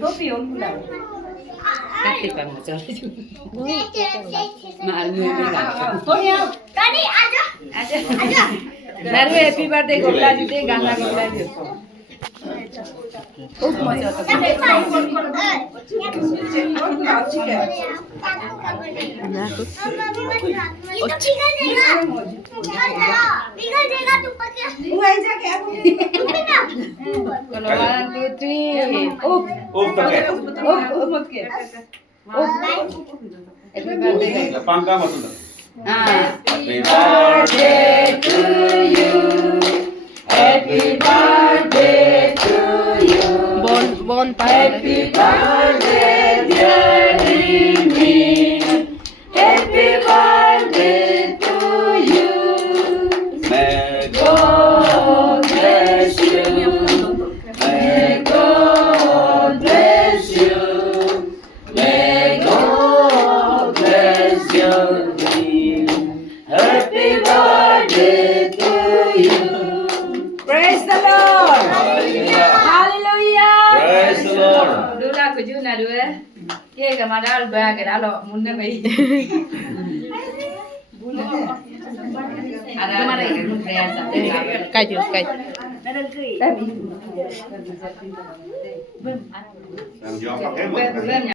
Kopi ông đâu. Cắt đi bằng một giờ. Mà ăn người mới làm. Tốt nhau. Kani aja. Aja. Naru happy birthday gopla ji te gana gopla ji. खूप मजा होता. Kalau 1, 2, 3. Happy birthday. Pangka matunda. Happy birthday to you. Happy birthday to you. Bon Happy birthday dear Rini. Happy birthday to you. May God bless you. May God bless you. May God bless your dream. Happy birthday to you. Praise the Lord. Hallelujah. Hallelujah. Praise the Lord. Dula ko juna dua. Ye ka madal ba ka dalo munna mai. Ada mare mun kaya sa. Kayu. Làm gió pakai một.